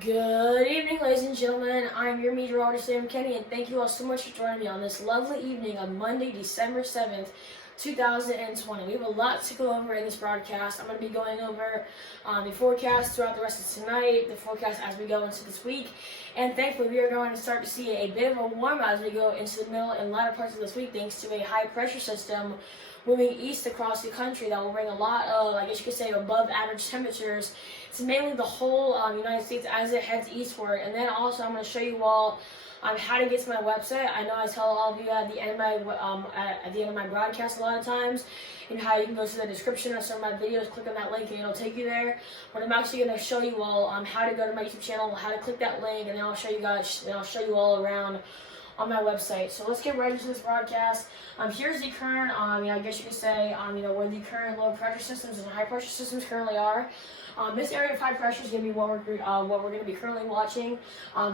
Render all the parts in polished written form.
Good evening, ladies and gentlemen. I'm your meteorologist, Sam Kenny, and thank you all so much for joining me on this lovely evening of Monday, December 7th, 2020. We have a lot to go over in this broadcast. I'm going to be going over the forecast throughout the rest of tonight, the forecast as we go into this week, and thankfully we are going to start to see a bit of a warm as we go into the middle and latter parts of this week thanks to a high pressure system moving east across the country that will bring a lot of, I guess you could say, above average temperatures to mainly the whole United States as it heads eastward. And then also I'm going to show you all how to get to my website. I know I tell all of you at the end of my broadcast a lot of times, and how you can go to the description of some of my videos, click on that link, and it'll take you there. But I'm actually going to show you all how to go to my YouTube channel, how to click that link, and then I'll show you all around on my website. So let's get right into this broadcast. Here's the current, I guess you could say, where the current low pressure systems and high pressure systems currently are. This area of high pressure is going to be what we're going to be currently watching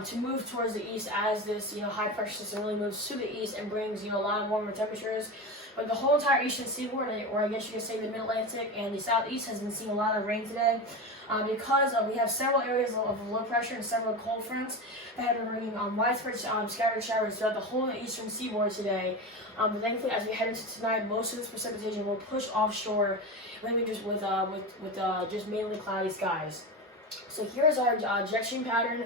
to move towards the east as this high pressure system really moves to the east and brings a lot of warmer temperatures. But the whole entire eastern seaboard, or I guess you could say the mid-Atlantic and the southeast, has been seeing a lot of rain today because we have several areas of low pressure and several cold fronts that have been bringing widespread scattered showers throughout the whole eastern seaboard today. But thankfully, as we head into tonight, most of this precipitation will push offshore, leaving just with just mainly cloudy skies. So here's our jet stream pattern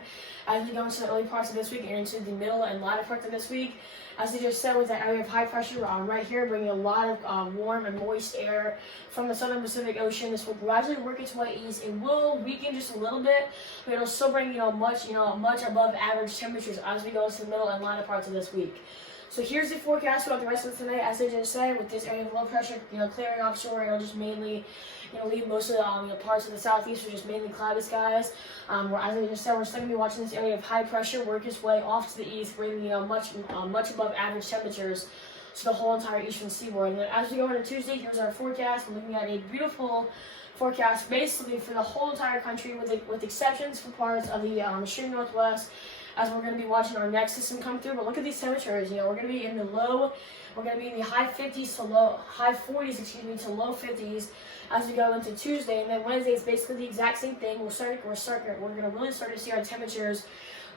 as we go into the early parts of this week and into the middle and latter parts of this week. As I just said, with that area of high pressure right here, bringing a lot of warm and moist air from the southern Pacific Ocean. This will gradually work its way east. It will weaken just a little bit, but it'll still bring much above average temperatures as we go into the middle and latter parts of this week. So here's the forecast throughout the rest of tonight. As I just said, with this area of low pressure, clearing offshore, it'll just mainly, leave most of the parts of the southeast with just mainly cloudy skies. As I just said, we're still going to be watching this area of high pressure work its way off to the east, bringing much above average temperatures to the whole entire eastern seaboard. And then as we go into Tuesday, here's our forecast. We're looking at a beautiful forecast basically for the whole entire country, with exceptions for parts of the extreme northwest, as we're going to be watching our next system come through. But look at these temperatures. We're going to be in the high 50s to high 40s, to low 50s as we go into Tuesday. And then Wednesday is basically the exact same thing. We're going to really start to see our temperatures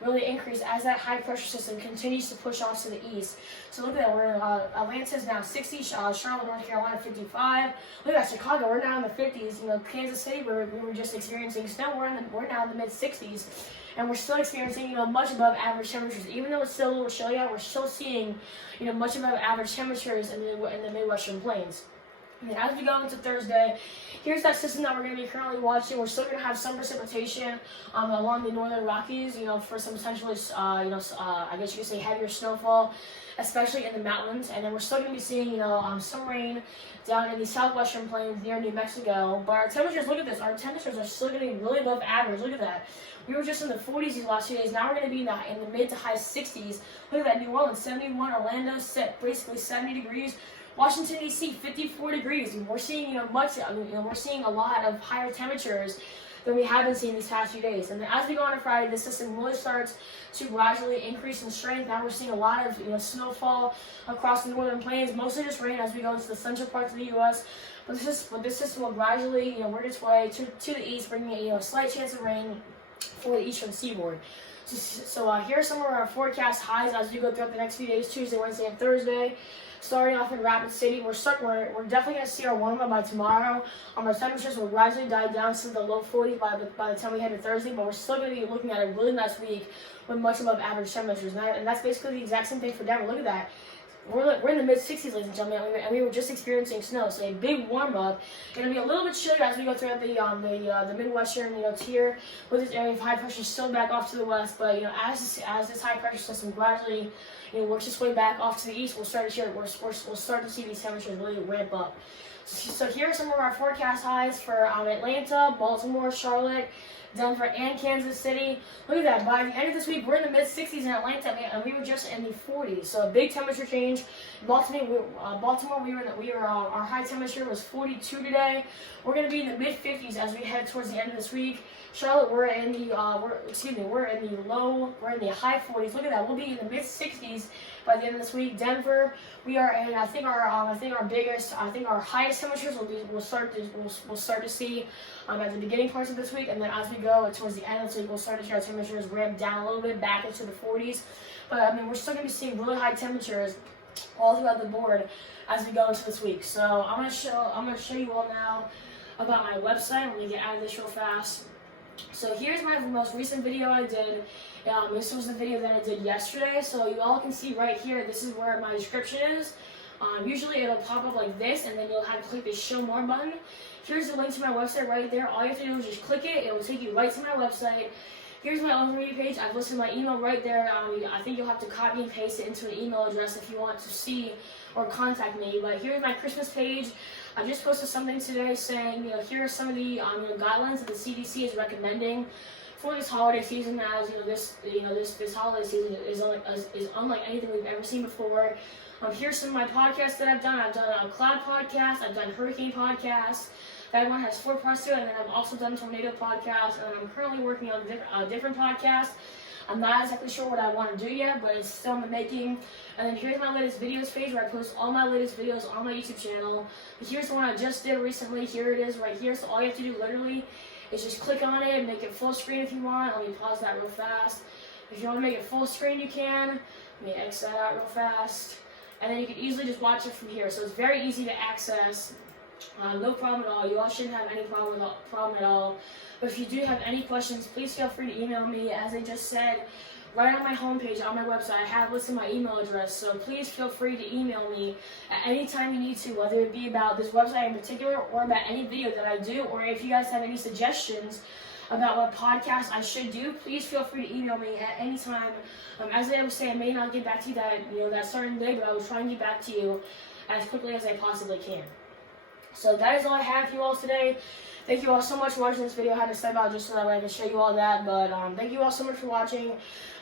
really increase as that high pressure system continues to push off to the east. So look at that, we're in Atlanta is now 60, Charlotte, North Carolina 55. Look at that, Chicago, we're now in the 50s. Kansas City, we were just experiencing snow, we're now in the mid 60s. And we're still experiencing, much above average temperatures. Even though it's still a little chilly out, we're still seeing, much above average temperatures in the Midwestern plains. And as we go into Thursday, here's that system that we're going to be currently watching. We're still going to have some precipitation along the northern Rockies, for some potentially, I guess you could say heavier snowfall, especially in the mountains. And then we're still going to be seeing, some rain down in the southwestern plains near New Mexico. But our temperatures, look at this, our temperatures are still going to be really above average. Look at that. We were just in the 40s these last 2 days. Now we're going to be in the mid to high 60s. Look at that, New Orleans, 71, Orlando, basically 70 degrees. Washington D.C. 54 degrees. And we're seeing we're seeing a lot of higher temperatures than we have been seeing these past few days. And then as we go on to Friday, the system really starts to gradually increase in strength. Now we're seeing a lot of snowfall across the northern plains, mostly just rain as we go into the central parts of the U.S. But this system will gradually work its way to the east, bringing a slight chance of rain for the eastern seaboard. So here are some of our forecast highs as we go throughout the next few days: Tuesday, Wednesday, and Thursday. Starting off in Rapid City, we're definitely going to see our warm-up by tomorrow. Our temperatures will gradually die down to the low 40s by the time we head to Thursday, but we're still going to be looking at a really nice week with much above average temperatures. And that's basically the exact same thing for Denver. Look at that. We're in the mid 60s, ladies and gentlemen, and we were just experiencing snow. So a big warm up. It'll be a little bit chillier as we go throughout the Midwestern tier, with this area of high pressure still back off to the west. But as this high pressure system gradually works its way back off to the east, we'll start to see these temperatures really ramp up. So here are some of our forecast highs for Atlanta, Baltimore, Charlotte, Denver, and Kansas City. Look at that. By the end of this week, we're in the mid 60s in Atlanta, and we were just in the 40s. So a big temperature change. Baltimore, our high temperature was 42 today. We're going to be in the mid 50s as we head towards the end of this week. Charlotte, we're in the high 40s. Look at that. We'll be in the mid 60s by the end of this week. Denver, we are in. I think our highest temperatures we'll start to see at the beginning parts of this week, and then as we go towards the end of this week, we'll start to see our temperatures ramp down a little bit back into the 40s. But I mean, we're still going to be seeing really high temperatures all throughout the board as we go into this week. So I'm gonna show you all now about my website. I'm gonna get out of this real fast. So here's my most recent video I did. This was the video that I did yesterday. So you all can see right here, this is where my description is. Usually it'll pop up like this, and then you'll have to click the show more button. Here's the link to my website right there. All you have to do is just click it. It will take you right to my website. Here's my overview page. I've listed my email right there. I think you'll have to copy and paste it into an email address if you want to see or contact me. But here's my Christmas page. I just posted something today saying, here are some of the guidelines that the CDC is recommending for this holiday season. As this holiday season is unlike anything we've ever seen before. Here's some of my podcasts that I've done. I've done a cloud podcast. I've done hurricane podcasts. That one has 4 parts to it, and then I've also done tornado podcasts, and I'm currently working on a different podcast. I'm not exactly sure what I want to do yet, but it's still in the making. And then here's my latest videos page where I post all my latest videos on my YouTube channel. Here's the one I just did recently. Here it is right here. So all you have to do literally is just click on it, make it full screen if you want. Let me pause that real fast. If you want to make it full screen, you can. Let me X that out real fast. And then you can easily just watch it from here. So it's very easy to access. No problem at all. You all shouldn't have any problem at all. But if you do have any questions, please feel free to email me. As I just said, right on my homepage, on my website, I have listed my email address. So please feel free to email me at any time you need to, whether it be about this website in particular or about any video that I do, or if you guys have any suggestions about what podcast I should do, please feel free to email me at any time. As I was saying, I may not get back to you that certain day, but I will try and get back to you as quickly as I possibly can. So that is all I have for you all today. Thank you all so much for watching this video. I had to step out just so that way I can show you all that. But thank you all so much for watching.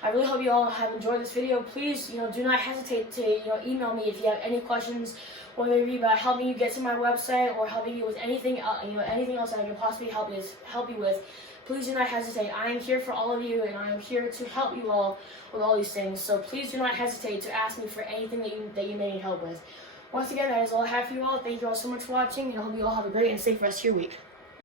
I really hope you all have enjoyed this video. Please, do not hesitate to email me if you have any questions, whether it be about helping you get to my website or helping you with anything else that I can possibly help you with. Please do not hesitate. I am here for all of you, and I am here to help you all with all these things. So please do not hesitate to ask me for anything that you may need help with. Once again, that is all I have for you all. Thank you all so much for watching, and I hope you all have a great and safe rest of your week.